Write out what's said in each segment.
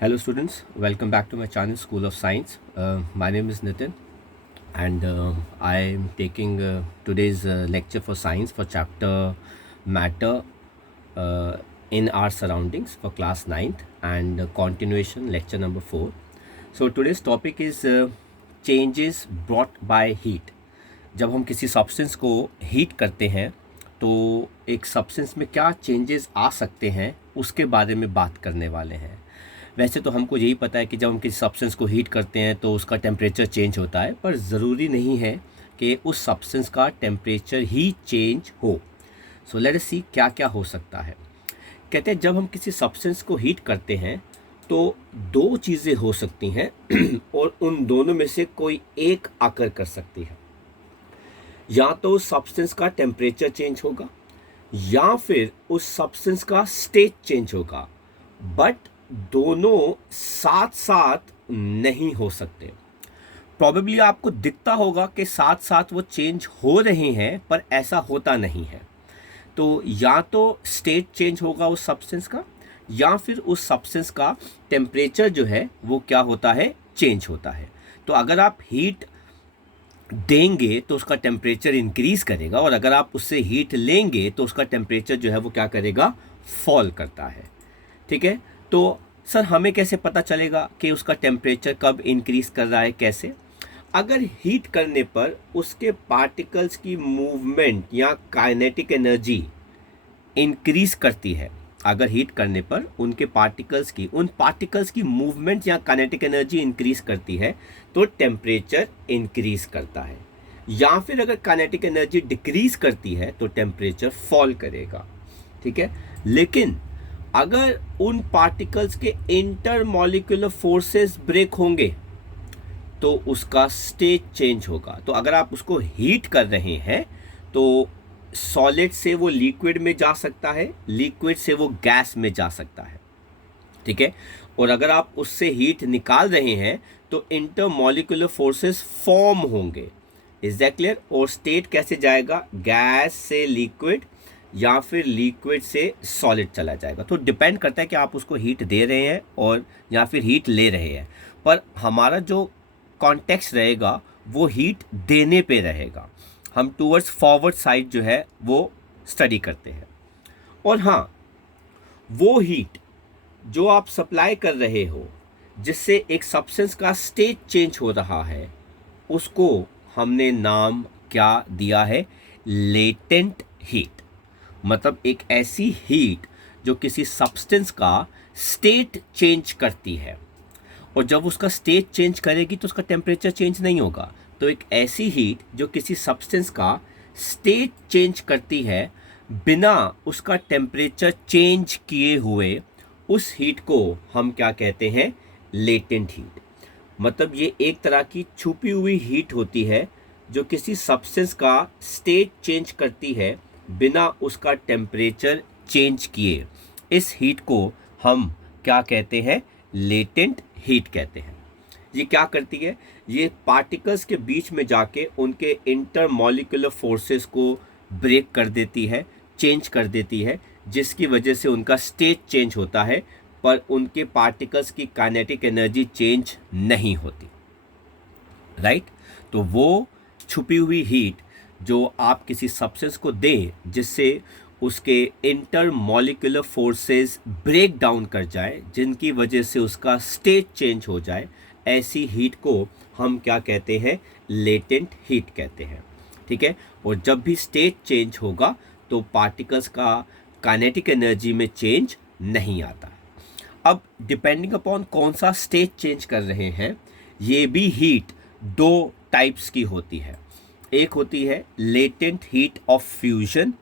Hello students, welcome back to my channel School of Science. My name is Nitin and I am taking today's lecture for science for chapter matter uh, in our surroundings for class 9th and continuation lecture number 4. So today's topic is changes brought by heat. जब हम किसी substance को heat करते हैं तो एक substance में क्या चेंजेस आ सकते हैं उसके बारे में बात करने वाले हैं। वैसे तो हमको यही पता है कि जब हम किसी सब्सटेंस को हीट करते हैं तो उसका टेम्परेचर चेंज होता है, पर ज़रूरी नहीं है कि उस सब्सटेंस का टेम्परेचर ही चेंज हो। सो लेट अस सी क्या क्या हो सकता है। कहते हैं जब हम किसी सब्सटेंस को हीट करते हैं तो दो चीज़ें हो सकती हैं और उन दोनों में से कोई एक आकर कर सकती है। या तो उस सब्सटेंस का टेम्परेचर चेंज होगा या फिर उस सब्सटेंस का स्टेट चेंज होगा, बट दोनों साथ साथ नहीं हो सकते। प्रॉबेबली आपको दिखता होगा कि साथ साथ वो चेंज हो रहे हैं, पर ऐसा होता नहीं है। तो या तो स्टेट चेंज होगा उस सब्सटेंस का या फिर उस सब्सटेंस का टेम्परेचर जो है वो क्या होता है, चेंज होता है। तो अगर आप हीट देंगे तो उसका टेम्परेचर इंक्रीज करेगा और अगर आप उससे हीट लेंगे तो उसका टेम्परेचर जो है वो क्या करेगा, फॉल करता है। ठीक है, तो सर हमें कैसे पता चलेगा कि उसका टेम्परेचर कब इंक्रीज कर रहा है, कैसे? अगर हीट करने पर उसके पार्टिकल्स की मूवमेंट या काइनेटिक एनर्जी इंक्रीज करती है, अगर हीट करने पर उन पार्टिकल्स की मूवमेंट या काइनेटिक एनर्जी इंक्रीज करती है तो टेम्परेचर इंक्रीज करता है। या फिर अगर काइनेटिक एनर्जी डिक्रीज करती है तो टेम्परेचर फॉल करेगा। ठीक है, लेकिन अगर उन पार्टिकल्स के इंटरमॉलिक्यूलर फोर्सेस ब्रेक होंगे तो उसका स्टेट चेंज होगा। तो अगर आप उसको हीट कर रहे हैं तो सॉलिड से वो लिक्विड में जा सकता है, लिक्विड से वो गैस में जा सकता है। ठीक है, और अगर आप उससे हीट निकाल रहे हैं तो इंटरमॉलिक्यूलर फोर्सेस फॉर्म होंगे। Is that clear? और स्टेट कैसे जाएगा, गैस से लिक्विड या फिर लिक्विड से सॉलिड चला जाएगा। तो डिपेंड करता है कि आप उसको हीट दे रहे हैं और या फिर हीट ले रहे हैं, पर हमारा जो कॉन्टेक्स्ट रहेगा वो हीट देने पे रहेगा। हम टूवर्ड्स फॉरवर्ड साइड जो है वो स्टडी करते हैं। और हाँ, वो हीट जो आप सप्लाई कर रहे हो जिससे एक सब्सटेंस का स्टेट चेंज हो रहा है, उसको हमने नाम क्या दिया है, लेटेंट हीट। मतलब एक ऐसी हीट जो किसी सब्सटेंस का स्टेट चेंज करती है, और जब उसका स्टेट चेंज करेगी तो उसका टेम्परेचर चेंज नहीं होगा। तो एक ऐसी हीट जो किसी सब्सटेंस का स्टेट चेंज करती है बिना उसका टेम्परेचर चेंज किए हुए, उस हीट को हम क्या कहते हैं, लेटेंट हीट। मतलब ये एक तरह की छुपी हुई हीट होती है जो किसी सब्सटेंस का स्टेट चेंज करती है बिना उसका टेम्परेचर चेंज किए। इस हीट को हम क्या कहते हैं, लेटेंट हीट कहते हैं। ये क्या करती है, ये पार्टिकल्स के बीच में जाके उनके इंटरमॉलिक्यूलर फोर्सेस को ब्रेक कर देती है, चेंज कर देती है, जिसकी वजह से उनका स्टेट चेंज होता है, पर उनके पार्टिकल्स की काइनेटिक एनर्जी चेंज नहीं होती। राइट? तो वो छुपी हुई हीट जो आप किसी सब्सटेंस को दें जिससे उसके इंटरमॉलिक्यूलर फोर्सेस ब्रेक डाउन कर जाए, जिनकी वजह से उसका स्टेट चेंज हो जाए, ऐसी हीट को हम क्या कहते हैं, लेटेंट हीट कहते हैं। ठीक है, और जब भी स्टेट चेंज होगा तो पार्टिकल्स का काइनेटिक एनर्जी में चेंज नहीं आता। अब डिपेंडिंग अपॉन कौन सा स्टेट चेंज कर रहे हैं, ये भी हीट दो टाइप्स की होती है। एक होती है लेटेंट हीट ऑफ फ्यूजन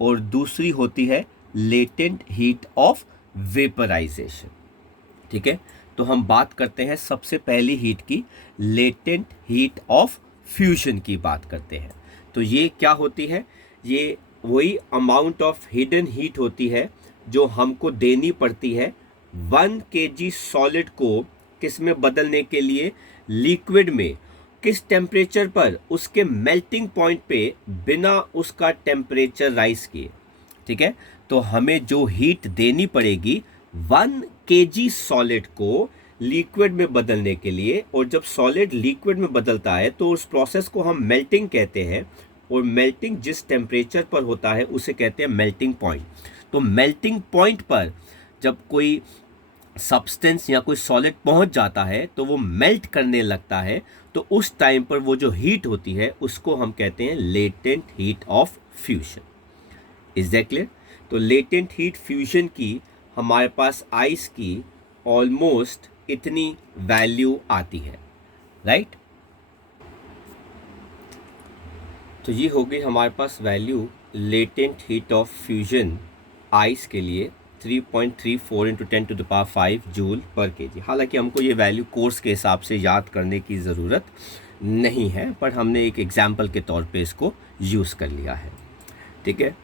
और दूसरी होती है लेटेंट हीट ऑफ वेपराइजेशन। ठीक है, तो हम बात करते हैं सबसे पहली हीट की, लेटेंट हीट ऑफ फ्यूजन की बात करते हैं। तो ये क्या होती है, ये वही अमाउंट ऑफ हिडन हीट होती है जो हमको देनी पड़ती है 1 kg सॉलिड को किस में बदलने के लिए, लिक्विड में। किस टेम्परेचर पर, उसके मेल्टिंग पॉइंट पे, बिना उसका टेम्परेचर राइज किए। ठीक है, तो हमें जो हीट देनी पड़ेगी 1 केजी सॉलिड को लिक्विड में बदलने के लिए, और जब सॉलिड लिक्विड में बदलता है तो उस प्रोसेस को हम मेल्टिंग कहते हैं, और मेल्टिंग जिस टेम्परेचर पर होता है उसे कहते हैं मेल्टिंग पॉइंट। तो मेल्टिंग पॉइंट पर जब कोई सब्सटेंस या कोई सॉलिड पहुंच जाता है तो वो मेल्ट करने लगता है, तो उस टाइम पर वो जो हीट होती है उसको हम कहते हैं latent heat of fusion. Is that clear? तो लेटेंट हीट फ्यूजन की हमारे पास आइस की ऑलमोस्ट इतनी वैल्यू आती है, राइट? तो ये हो गई हमारे पास value latent heat of fusion ice के लिए 3.34 × 10⁵ जूल पर केजी। हालांकि हमको ये वैल्यू कोर्स के हिसाब से याद करने की ज़रूरत नहीं है, पर हमने एक एग्जाम्पल के तौर पे इसको यूज़ कर लिया है, ठीक है।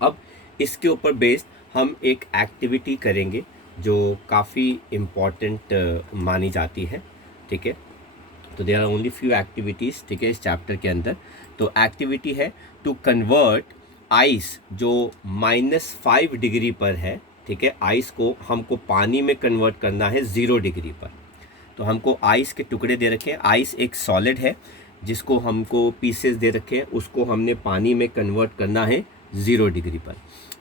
अब इसके ऊपर बेस्ड हम एक एक्टिविटी करेंगे जो काफ़ी इम्पॉर्टेंट मानी जाती है, ठीक है। तो there are only few activities, ठीक है, इस चैप्टर के अंदर। तो एक्टिविटी है टू कन्वर्ट आइस जो -5 डिग्री पर है, ठीक है, आइस को हमको पानी में कन्वर्ट करना है 0 डिग्री पर। तो हमको आइस के टुकड़े दे रखे हैं, आइस एक सॉलिड है जिसको हमको पीसेस दे रखे हैं, उसको हमने पानी में कन्वर्ट करना है 0 डिग्री पर।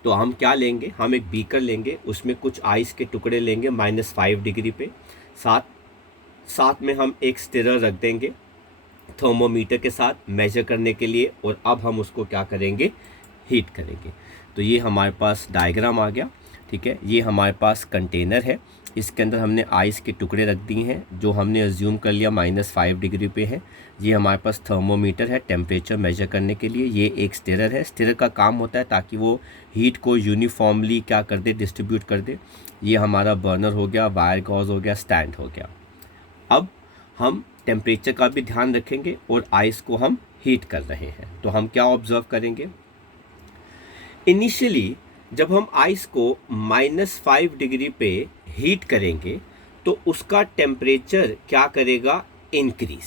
तो हम क्या लेंगे, हम एक बीकर लेंगे, उसमें कुछ आइस के टुकड़े लेंगे -5 डिग्री पे, साथ में हम एक स्टिरर रख देंगे थर्मोमीटर के साथ मेजर करने के लिए, और अब हम उसको क्या करेंगे, हीट करेंगे। तो ये हमारे पास डायग्राम आ गया, ठीक है। ये हमारे पास कंटेनर है, इसके अंदर हमने आइस के टुकड़े रख दिए हैं जो हमने अज्यूम कर लिया -5 डिग्री पे है। ये हमारे पास थर्मोमीटर है टेम्परेचर मेजर करने के लिए। ये एक स्टिरर है, स्टिरर का काम होता है ताकि वो हीट को यूनिफॉर्मली क्या कर दे, डिस्ट्रीब्यूट कर दे। ये हमारा बर्नर हो गया, वायर गॉज हो गया, स्टैंड हो गया। अब हम टेम्परेचर का भी ध्यान रखेंगे और आइस को हम हीट कर रहे हैं। तो हम क्या ऑब्जर्व करेंगे, इनिशियली जब हम आइस को -5 डिग्री पे हीट करेंगे तो उसका टेम्परेचर क्या करेगा, इंक्रीज,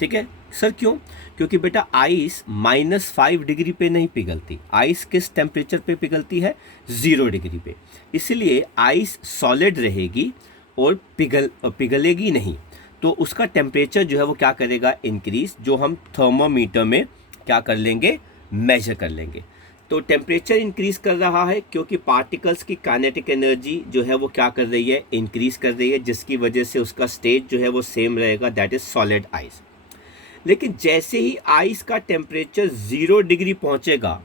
ठीक है। सर क्यों? क्योंकि बेटा आइस -5 डिग्री पे नहीं पिघलती, आइस किस टेम्परेचर पे पिघलती है, 0 डिग्री पे। इसलिए आइस सॉलिड रहेगी और पिघलेगी नहीं, तो उसका टेम्परेचर जो है वो क्या करेगा, इंक्रीज, जो हम थर्मोमीटर में क्या कर लेंगे, मेजर कर लेंगे। तो टेम्परेचर इंक्रीज कर रहा है क्योंकि पार्टिकल्स की काइनेटिक एनर्जी जो है वो क्या कर रही है, इंक्रीज कर रही है, जिसकी वजह से उसका स्टेट जो है वो सेम रहेगा, दैट इज सॉलिड आइस। लेकिन जैसे ही आइस का टेम्परेचर 0 डिग्री पहुंचेगा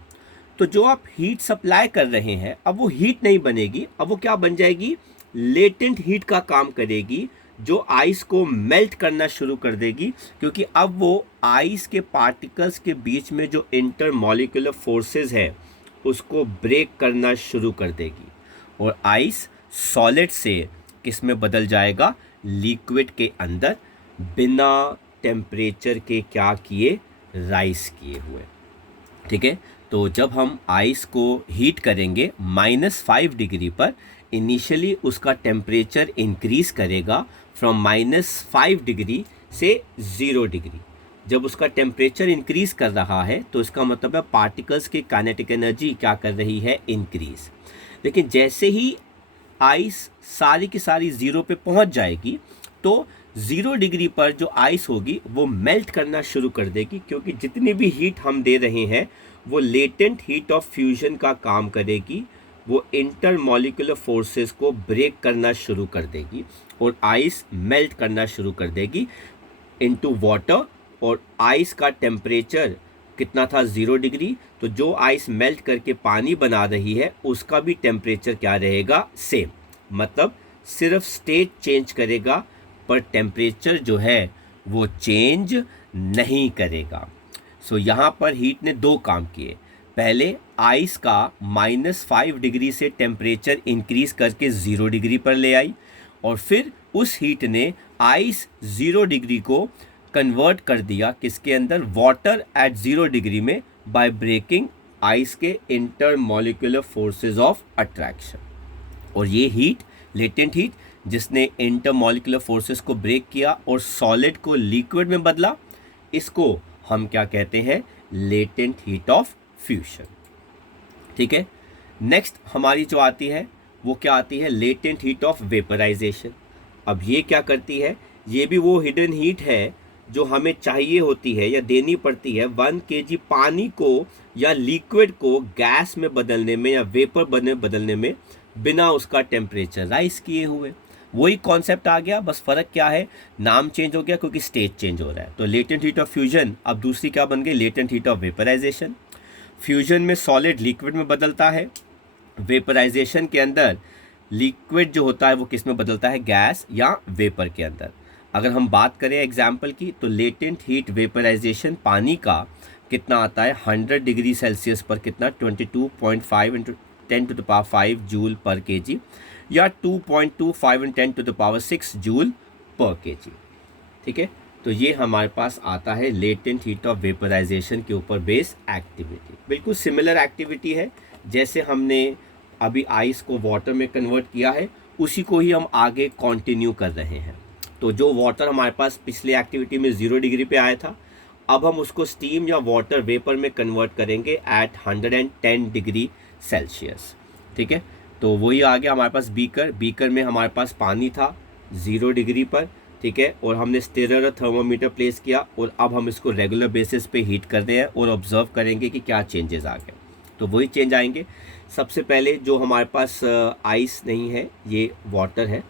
तो जो आप हीट सप्लाई कर रहे हैं अब वो हीट नहीं बनेगी, अब वो क्या बन जाएगी, लेटेंट हीट का काम करेगी, जो आइस को मेल्ट करना शुरू कर देगी, क्योंकि अब वो आइस के पार्टिकल्स के बीच में जो इंटरमॉलिक्यूलर फोर्सेस है उसको ब्रेक करना शुरू कर देगी, और आइस सॉलिड से किस में बदल जाएगा, लिक्विड के अंदर, बिना टेम्परेचर के क्या किए, राइज किए हुए, ठीक है। तो जब हम आइस को हीट करेंगे -5 डिग्री पर, इनिशियली उसका टेम्परेचर इंक्रीज करेगा फ्रॉम -5 डिग्री से 0 डिग्री। जब उसका टेम्परेचर इंक्रीज कर रहा है तो इसका मतलब है पार्टिकल्स की काइनेटिक एनर्जी क्या कर रही है, इंक्रीज। लेकिन जैसे ही आइस सारी की सारी 0 पे पहुंच जाएगी तो 0 डिग्री पर जो आइस होगी वो मेल्ट करना शुरू कर देगी, क्योंकि जितनी भी हीट हम दे रहे हैं वो लेटेंट हीट ऑफ फ्यूजन का काम करेगी, वो इंटरमॉलिक्यूलर फोर्सेस को ब्रेक करना शुरू कर देगी और आइस मेल्ट करना शुरू कर देगी इनटू वाटर। और आइस का टेम्परेचर कितना था, 0 डिग्री, तो जो आइस मेल्ट करके पानी बना रही है उसका भी टेम्परेचर क्या रहेगा, सेम। मतलब सिर्फ स्टेट चेंज करेगा पर टेम्परेचर जो है वो चेंज नहीं करेगा। सो यहाँ पर हीट ने 2 काम किए, पहले आइस का -5 डिग्री से टेम्परेचर इंक्रीज करके 0 डिग्री पर ले आई, और फिर उस हीट ने आइस 0 डिग्री को कन्वर्ट कर दिया किसके अंदर, वाटर एट 0 डिग्री में, बाय ब्रेकिंग आइस के इंटरमॉलिक्यूलर फोर्सेस ऑफ अट्रैक्शन। और ये हीट, लेटेंट हीट, जिसने इंटरमॉलिक्यूलर फोर्सेस को ब्रेक किया और सॉलिड को लिक्विड में बदला, इसको हम क्या कहते हैं, लेटेंट हीट ऑफ फ्यूजन, ठीक है। नेक्स्ट हमारी जो आती है वो क्या आती है, लेटेंट हीट ऑफ वेपराइजेशन। अब ये क्या करती है, ये भी वो हिडन हीट है जो हमें चाहिए होती है या देनी पड़ती है 1 kg पानी को या लिक्विड को गैस में बदलने में या वेपर बदलने में बिना उसका टेम्परेचर राइज किए हुए। वही कॉन्सेप्ट आ गया, बस फ़र्क क्या है, नाम चेंज हो गया क्योंकि स्टेट चेंज हो रहा है। तो लेटेंट हीट ऑफ फ्यूजन अब दूसरी क्या बन गई, latent heat of vaporization. Fusion में सॉलिड लिक्विड में बदलता है, वेपराइजेशन के अंदर लिक्विड जो होता है वो किस में बदलता है, गैस या वेपर के अंदर। अगर हम बात करें एग्जाम्पल की, तो लेटेंट हीट वेपराइजेशन पानी का कितना आता है, 100 डिग्री सेल्सियस पर कितना, 22.5 इंटू 10⁵ जूल पर केजी या 2.25 × 10⁶ जूल पर केजी। ठीक है, तो ये हमारे पास आता है लेटेंट हीट ऑफ वेपराइजेशन के ऊपर बेस एक्टिविटी। बिल्कुल सिमिलर एक्टिविटी है जैसे हमने अभी आइस को वाटर में कन्वर्ट किया है, उसी को ही हम आगे कंटिन्यू कर रहे हैं। तो जो वाटर हमारे पास पिछले एक्टिविटी में 0 डिग्री पे आया था, अब हम उसको स्टीम या वाटर वेपर में कन्वर्ट करेंगे एट 110 डिग्री सेल्सियस। ठीक है, तो वही आ गया हमारे पास बीकर में हमारे पास पानी था 0 डिग्री पर। ठीक है, और हमने स्टिरर और थर्मोमीटर प्लेस किया और अब हम इसको रेगुलर बेसिस पे हीट कर रहे हैं और ऑब्जर्व करेंगे कि क्या चेंजेस आ गए। तो वही चेंज आएंगे। सबसे पहले जो हमारे पास आइस नहीं है, ये वाटर है।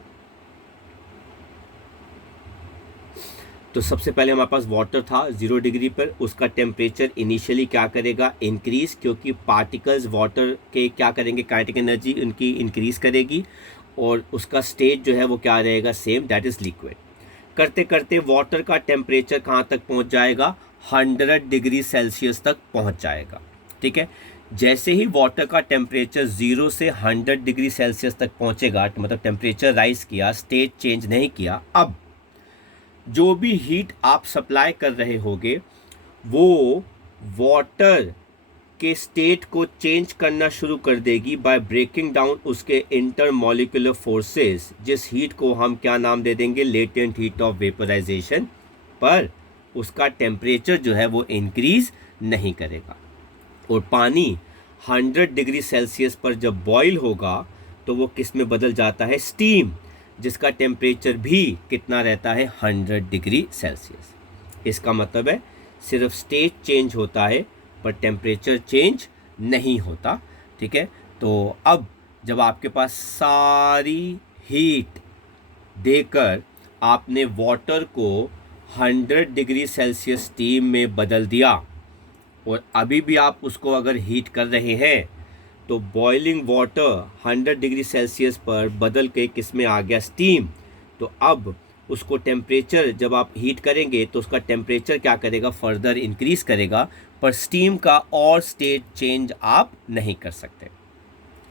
तो सबसे पहले हमारे पास वाटर था 0 डिग्री पर, उसका टेम्परेचर इनिशियली क्या करेगा, इंक्रीज, क्योंकि पार्टिकल्स वाटर के क्या करेंगे, काइनेटिक एनर्जी उनकी इंक्रीज करेगी और उसका स्टेट जो है वो क्या रहेगा, सेम, दैट इज़ लिक्विड। करते करते वाटर का टेम्परेचर कहाँ तक पहुँच जाएगा, 100 डिग्री सेल्सियस तक पहुँच जाएगा। ठीक है, जैसे ही वाटर का टेम्परेचर 0 से 100 डिग्री सेल्सियस तक पहुँचेगा, मतलब टेम्परेचर राइज किया, स्टेट चेंज नहीं किया, अब जो भी हीट आप सप्लाई कर रहे होगे वो वाटर के स्टेट को चेंज करना शुरू कर देगी बाय ब्रेकिंग डाउन उसके इंटरमॉलिक्यूलर फोर्सेस, जिस हीट को हम क्या नाम दे देंगे, लेटेंट हीट ऑफ वेपराइजेशन। पर उसका टेम्परेचर जो है वो इंक्रीज नहीं करेगा और पानी 100 डिग्री सेल्सियस पर जब बॉईल होगा तो वो किस में बदल जाता है, स्टीम, जिसका टेम्परेचर भी कितना रहता है, 100 डिग्री सेल्सियस। इसका मतलब है सिर्फ स्टेट चेंज होता है पर टेम्परेचर चेंज नहीं होता। ठीक है, तो अब जब आपके पास सारी हीट देकर आपने वाटर को 100 डिग्री सेल्सियस स्टीम में बदल दिया और अभी भी आप उसको अगर हीट कर रहे हैं, तो बॉइलिंग वाटर 100 डिग्री सेल्सियस पर बदल के किस में आ गया, स्टीम। तो अब उसको टेम्परेचर जब आप हीट करेंगे तो उसका टेम्परेचर क्या करेगा, फर्दर इंक्रीज करेगा, पर स्टीम का और स्टेट चेंज आप नहीं कर सकते।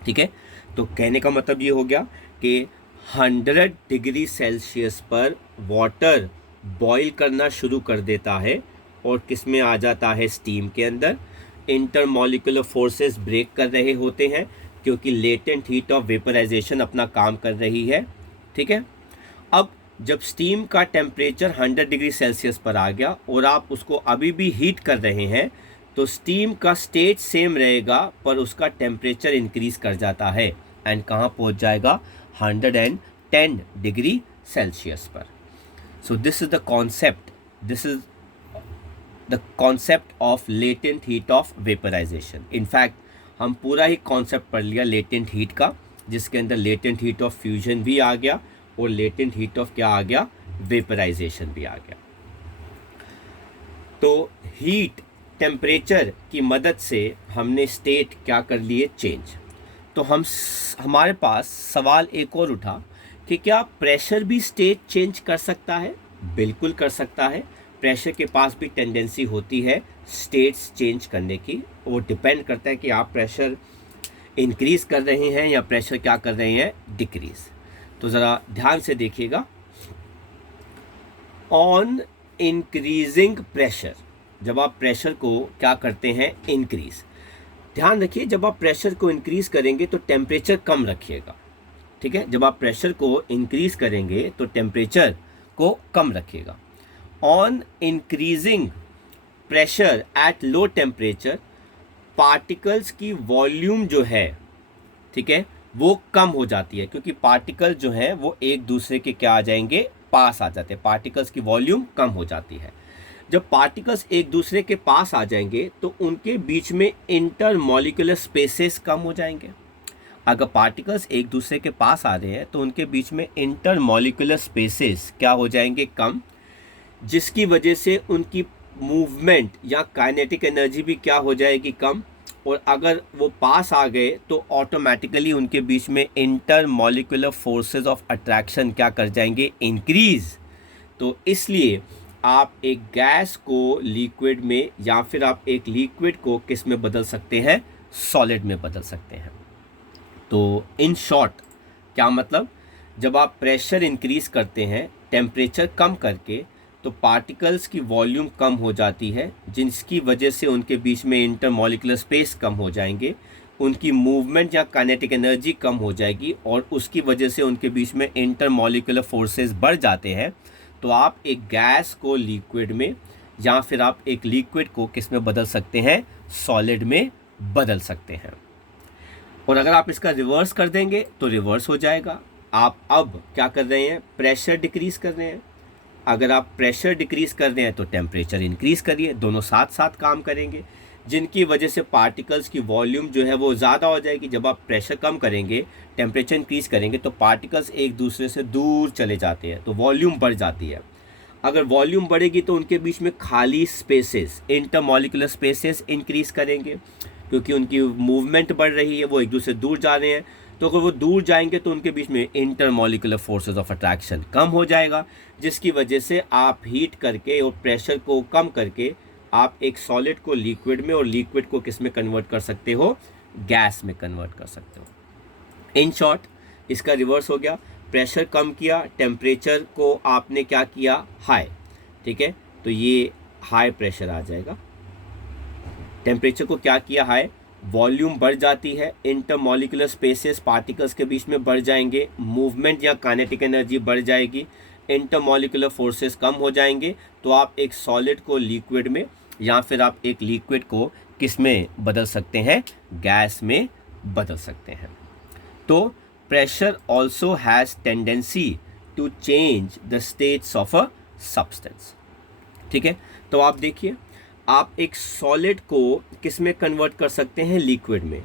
ठीक है, तो कहने का मतलब ये हो गया कि 100 डिग्री सेल्सियस पर वाटर बॉईल करना शुरू कर देता है और किस में आ जाता है, स्टीम के अंदर। इंटरमॉलिक्यूलर फोर्सेस ब्रेक कर रहे होते हैं क्योंकि लेटेंट हीट ऑफ वेपराइजेशन अपना काम कर रही है। ठीक है, अब जब स्टीम का टेम्परेचर 100 डिग्री सेल्सियस पर आ गया और आप उसको अभी भी हीट कर रहे हैं, तो स्टीम का स्टेट सेम रहेगा पर उसका टेम्परेचर इंक्रीज कर जाता है एंड कहाँ पहुँच जाएगा, 110 डिग्री सेल्सियस पर। So this is the concept, this is the concept of latent heat of vaporization. In fact हम पूरा ही कॉन्सेप्ट पढ़ लिया लेटेंट हीट का, जिसके अंदर लेटेंट हीट ऑफ फ्यूजन भी आ गया और लेटेंट हीट ऑफ क्या आ गया, वेपराइजेशन भी आ गया। तो हीट टेम्परेचर की मदद से हमने स्टेट क्या कर लिए, चेंज। तो हमारे पास सवाल एक और उठा कि क्या प्रेशर भी स्टेट चेंज कर सकता है? बिल्कुल कर सकता है। प्रेशर के पास भी टेंडेंसी होती है स्टेट्स चेंज करने की। वो डिपेंड करता है कि आप प्रेशर इंक्रीज कर रहे हैं या प्रेशर क्या कर रहे हैं, डिक्रीज। तो ज़रा ध्यान से देखिएगा, ऑन इंक्रीजिंग प्रेशर, जब आप प्रेशर को क्या करते हैं, इंक्रीज। ध्यान रखिए, जब आप प्रेशर को इंक्रीज करेंगे तो टेम्परेचर कम रखिएगा। ठीक है, जब आप प्रेशर को इंक्रीज करेंगे तो टेम्परेचर को कम रखिएगा। On increasing pressure at low temperature, particles की वॉल्यूम जो है, ठीक है, वो कम हो जाती है, क्योंकि पार्टिकल जो है वो एक दूसरे के क्या आ जाएंगे, पास आ जाते हैं, पार्टिकल्स की वॉल्यूम कम हो जाती है। जब पार्टिकल्स एक दूसरे के पास आ जाएंगे तो उनके बीच में इंटर मॉलिक्यूलर स्पेसेस कम हो जाएंगे। अगर पार्टिकल्स एक दूसरे के पास आ रहे हैं तो उनके बीच में इंटर मॉलिक्यूलर स्पेसेस क्या हो जाएंगे, कम, जिसकी वजह से उनकी मूवमेंट या काइनेटिक एनर्जी भी क्या हो जाएगी, कम। और अगर वो पास आ गए तो ऑटोमेटिकली उनके बीच में inter molecular forces of attraction क्या कर जाएंगे, इंक्रीज। तो इसलिए आप एक गैस को लिक्विड में या फिर आप एक लिक्विड को किस में बदल सकते हैं, सॉलिड में बदल सकते हैं। तो इन शॉर्ट क्या मतलब, जब आप प्रेशर इंक्रीज करते हैं टेम्परेचर कम करके, तो पार्टिकल्स की वॉल्यूम कम हो जाती है, जिसकी वजह से उनके बीच में इंटरमॉलिक्यूलर स्पेस कम हो जाएंगे, उनकी मूवमेंट या काइनेटिक एनर्जी कम हो जाएगी, और उसकी वजह से उनके बीच में इंटरमॉलिक्यूलर फोर्सेस बढ़ जाते हैं। तो आप एक गैस को लिक्विड में या फिर आप एक लिक्विड को किस में बदल सकते हैं, सॉलिड में बदल सकते हैं। और अगर आप इसका रिवर्स कर देंगे तो रिवर्स हो जाएगा। आप अब क्या कर रहे हैं, प्रेशर डिक्रीज कर रहे हैं। अगर आप प्रेशर डिक्रीज कर रहे हैं तो टेम्परेचर इंक्रीज करिए, दोनों साथ साथ काम करेंगे, जिनकी वजह से पार्टिकल्स की वॉल्यूम जो है वो ज़्यादा हो जाएगी। जब आप प्रेशर कम करेंगे, टेम्परेचर इंक्रीज करेंगे, तो पार्टिकल्स एक दूसरे से दूर चले जाते हैं, तो वॉल्यूम बढ़ जाती है। अगर वॉल्यूम बढ़ेगी तो उनके बीच में खाली स्पेसेस, इंटरमॉलिक्यूलर स्पेसेस इंक्रीज करेंगे, क्योंकि उनकी मूवमेंट बढ़ रही है, वो एक दूसरे से दूर जा रहे हैं। तो अगर वो दूर जाएंगे तो उनके बीच में इंटरमॉलिक्यूलर फोर्सेस ऑफ अट्रैक्शन कम हो जाएगा, जिसकी वजह से आप हीट करके और प्रेशर को कम करके आप एक सॉलिड को लिक्विड में और लिक्विड को किस में कन्वर्ट कर सकते हो, गैस में कन्वर्ट कर सकते हो। इन शॉर्ट इसका रिवर्स हो गया, प्रेशर कम किया, टेम्परेचर को आपने क्या किया, हाई, ठीक है। तो ये हाई प्रेशर आ जाएगा, टेम्परेचर को क्या किया, हाई, वॉल्यूम बढ़ जाती है, इंटरमॉलिक्यूलर स्पेसेस पार्टिकल्स के बीच में बढ़ जाएंगे, मूवमेंट या काइनेटिक एनर्जी बढ़ जाएगी, इंटरमॉलिक्यूलर फोर्सेस कम हो जाएंगे। तो आप एक सॉलिड को लिक्विड में या फिर आप एक लिक्विड को किस में बदल सकते हैं, गैस में बदल सकते हैं। तो pressure also has tendency to change the states of a substance, ठीक है। तो आप देखिए, आप एक सॉलिड को किस में कन्वर्ट कर सकते हैं, लिक्विड में।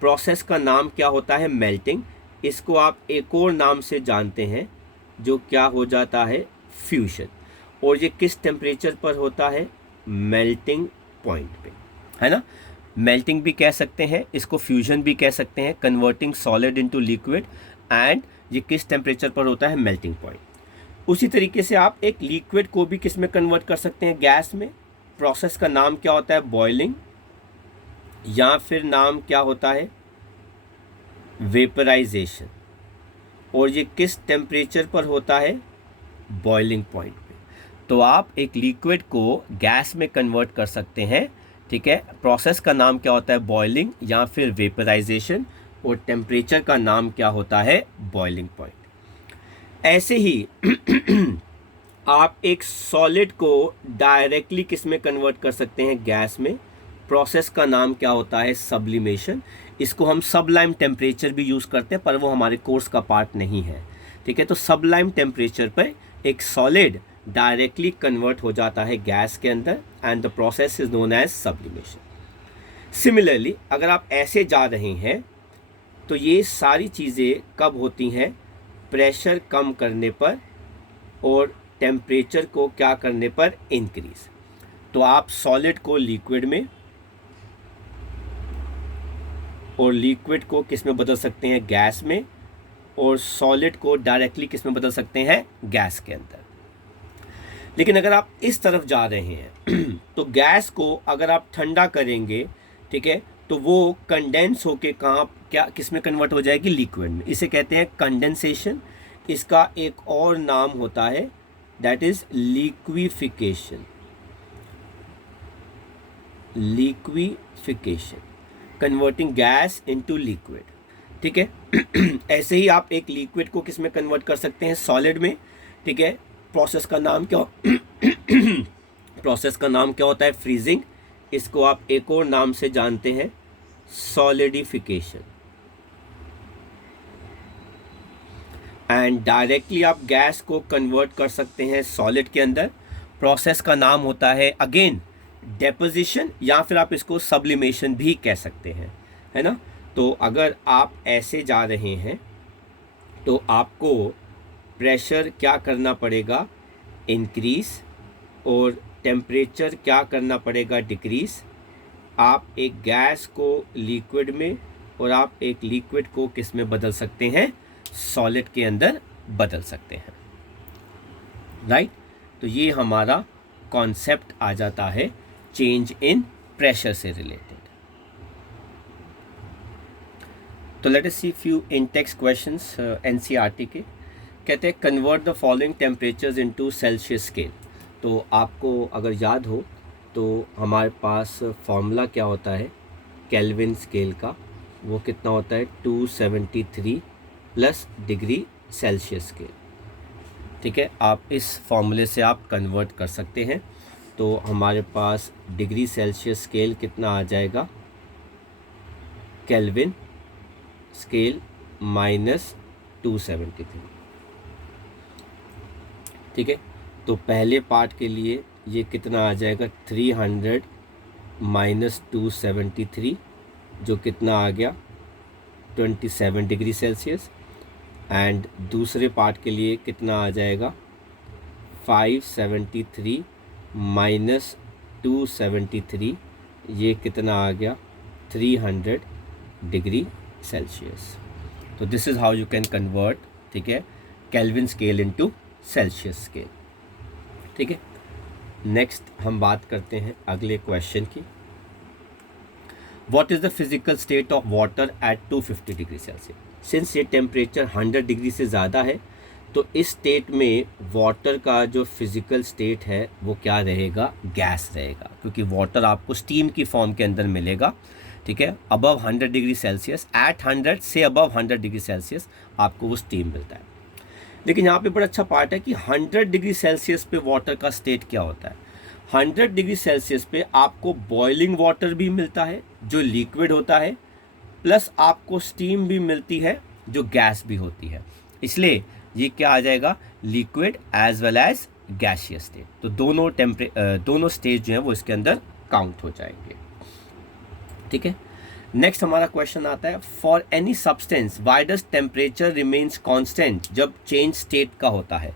प्रोसेस का नाम क्या होता है, मेल्टिंग। इसको आप एक और नाम से जानते हैं जो क्या हो जाता है, फ्यूजन। और ये किस टेम्परेचर पर होता है, मेल्टिंग पॉइंट पे, है ना। मेल्टिंग भी कह सकते हैं इसको, फ्यूजन भी कह सकते हैं, converting solid into liquid. And ये किस टेम्परेचर पर होता है, मेल्टिंग पॉइंट। उसी तरीके से आप एक लिक्विड को भी किस में कन्वर्ट कर सकते हैं, गैस में। प्रोसेस का नाम क्या होता है, बॉइलिंग, या फिर नाम क्या होता है, वेपराइजेशन। और ये किस टेम्परेचर पर होता है, बॉइलिंग पॉइंट पे। तो आप एक लिक्विड को गैस में कन्वर्ट कर सकते हैं, ठीक है। प्रोसेस का नाम क्या होता है, बॉइलिंग या फिर वेपराइजेशन, और टेम्परेचर का नाम क्या होता है, बॉइलिंग पॉइंट। ऐसे ही आप एक सॉलिड को डायरेक्टली किस में कन्वर्ट कर सकते हैं, गैस में। प्रोसेस का नाम क्या होता है, सब्लिमेशन। इसको हम सबलाइम टेम्परेचर भी यूज़ करते हैं, पर वो हमारे कोर्स का पार्ट नहीं है, ठीक है। तो सबलाइम टेम्परेचर पर एक सॉलिड डायरेक्टली कन्वर्ट हो जाता है गैस के अंदर, and the process is known as sublimation. Similarly अगर आप ऐसे जा रहे हैं तो ये सारी चीज़ें कब होती हैं, प्रेशर कम करने पर और टेम्परेचर को क्या करने पर, इंक्रीज। तो आप सॉलिड को लिक्विड में और लिक्विड को किस में बदल सकते हैं, गैस में। और सॉलिड को डायरेक्टली किस में बदल सकते हैं, गैस के अंदर। लेकिन अगर आप इस तरफ जा रहे हैं तो गैस को अगर आप ठंडा करेंगे, ठीक है, तो वो कंडेंस होके कहाँ, क्या, किस में कन्वर्ट हो जाएगी, लिक्विड में। इसे कहते हैं कंडेंसेशन। इसका एक और नाम होता है, that is liquefaction. Liquefaction, converting gas into liquid, ठीक है। ऐसे ही आप एक लिक्विड को किस में कन्वर्ट कर सकते हैं, सॉलिड में, ठीक है। प्रोसेस का नाम क्या प्रोसेस का नाम क्या होता है, फ्रीजिंग। इसको आप एक और नाम से जानते हैं, सॉलिडिफिकेशन। एंड डायरेक्टली आप गैस को कन्वर्ट कर सकते हैं सॉलिड के अंदर। प्रोसेस का नाम होता है अगेन डेपोजिशन, या फिर आप इसको सब्लिमेशन भी कह सकते हैं, है ना। तो अगर आप ऐसे जा रहे हैं तो आपको प्रेशर क्या करना पड़ेगा, इंक्रीज, और टेम्परेचर क्या करना पड़ेगा, डिक्रीज। आप एक गैस को लिक्विड में और आप एक लिक्विड को किस में बदल सकते हैं, सॉलिड के अंदर बदल सकते हैं, राइट। तो ये हमारा कॉन्सेप्ट आ जाता है चेंज इन प्रेशर से रिलेटेड। तो let us see few in text questions NCERT के। कहते हैं convert the following temperatures into Celsius scale. तो आपको अगर याद हो तो हमारे पास फॉर्मूला क्या होता है केल्विन स्केल का, वो कितना होता है 273 प्लस डिग्री सेल्सियस स्केल, ठीक है। आप इस फॉर्मूले से आप कन्वर्ट कर सकते हैं। तो हमारे पास डिग्री सेल्सियस स्केल कितना आ जाएगा, केल्विन स्केल माइनस 273, ठीक है। तो पहले पार्ट के लिए ये कितना आ जाएगा 300 माइनस 273, जो कितना आ गया 27 डिग्री सेल्सियस। एंड दूसरे पार्ट के लिए कितना आ जाएगा 573 माइनस 273, ये कितना आ गया 300 डिग्री सेल्सियस। तो this is how you can convert, ठीक है, kelvin scale into Celsius scale, ठीक है। नेक्स्ट हम बात करते हैं अगले क्वेश्चन की। What is the physical state of water at 250 degree Celsius. Since ये टेम्परेचर 100 डिग्री से ज़्यादा है तो इस स्टेट में वाटर का जो फिज़िकल स्टेट है वो क्या रहेगा, गैस रहेगा, क्योंकि वाटर आपको स्टीम की फॉर्म के अंदर मिलेगा, ठीक है। अबव 100 डिग्री सेल्सियस, एट 100 से अबव 100 डिग्री सेल्सियस आपको वो स्टीम मिलता है। लेकिन यहाँ पे बड़ा अच्छा पार्ट है कि 100 डिग्री सेल्सियस पे वाटर का स्टेट क्या होता है। 100 डिग्री सेल्सियस पे आपको बॉइलिंग वाटर भी मिलता है जो लिक्विड होता है, प्लस आपको स्टीम भी मिलती है जो गैस भी होती है। इसलिए ये क्या आ जाएगा, liquid as well as gaseous state. तो दोनों स्टेज जो है वो इसके अंदर काउंट हो जाएंगे, ठीक है। नेक्स्ट हमारा क्वेश्चन आता है for any substance why does temperature remains constant जब चेंज स्टेट का होता है।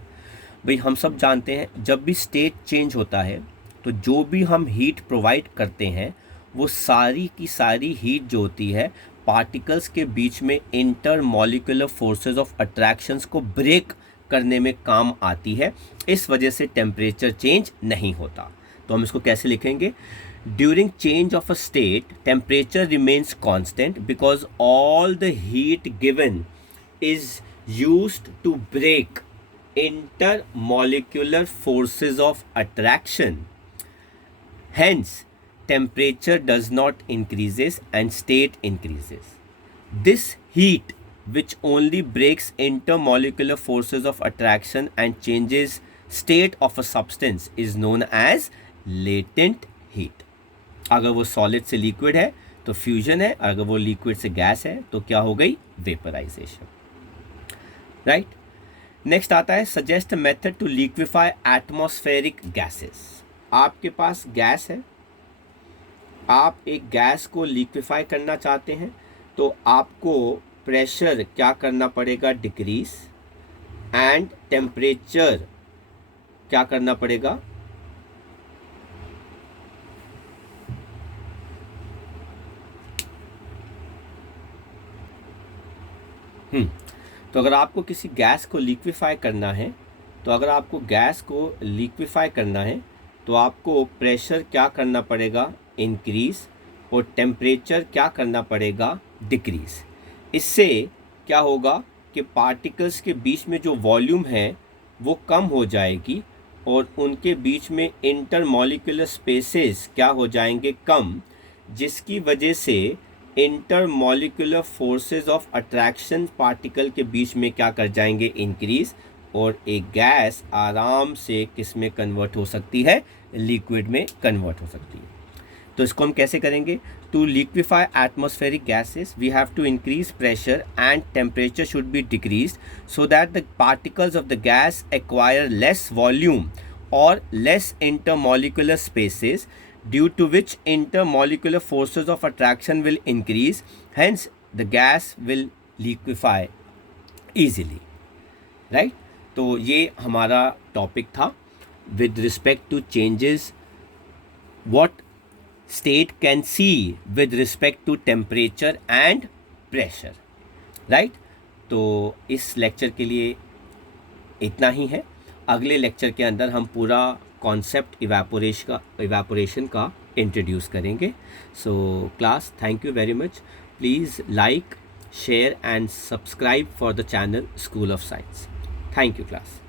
भाई हम सब जानते हैं जब भी स्टेट चेंज होता है तो जो भी हम हीट प्रोवाइड करते हैं वो सारी की सारी हीट जो होती है पार्टिकल्स के बीच में inter molecular forces of attractions को ब्रेक करने में काम आती है। इस वजह से टेम्परेचर चेंज नहीं होता। तो हम इसको कैसे लिखेंगे, during change of a state temperature remains constant because all the heat given is used to break intermolecular forces of attraction. Hence, temperature does not increases and state increases. This heat, which only breaks intermolecular forces of attraction and changes state of a substance, is known as latent heat. अगर वो solid से liquid है तो fusion है, अगर वो liquid से gas है तो क्या हो गई, वेपराइजेशन, राइट। नेक्स्ट आता है suggest method to liquefy atmospheric gases. आपके पास गैस है, आप एक गैस को लिक्विफाई करना चाहते हैं तो आपको प्रेशर क्या करना पड़ेगा, डिक्रीज, एंड टेम्परेचर क्या करना पड़ेगा, तो अगर आपको किसी गैस को लिक्विफाई करना है तो आपको प्रेशर क्या करना पड़ेगा, इंक्रीज, और टेम्परेचर क्या करना पड़ेगा, डिक्रीज। इससे क्या होगा कि पार्टिकल्स के बीच में जो वॉल्यूम है वो कम हो जाएगी और उनके बीच में इंटरमॉलिक्यूलर स्पेसेस क्या हो जाएंगे, कम, जिसकी वजह से intermolecular forces of attraction particle के बीच में क्या कर जाएंगे, इंक्रीज, और एक गैस आराम से किस में कन्वर्ट हो सकती है, लिक्विड में कन्वर्ट हो सकती है। तो इसको हम कैसे करेंगे? To liquefy atmospheric gases we have to increase pressure and temperature should be decrease so that the particles of the gas acquire less volume और less intermolecular spaces, due to which intermolecular forces of attraction will increase, hence the gas will liquefy easily, right? तो ये हमारा topic था with respect to changes what state can see with respect to temperature and pressure, right? तो इस lecture के लिए इतना ही है. अगले लेक्चर के अंदर हम पूरा कॉन्सेप्ट इवेपोरेशन का इंट्रोड्यूस करेंगे. So class, thank you very much. Please like, share and subscribe for the channel school of science. Thank you class.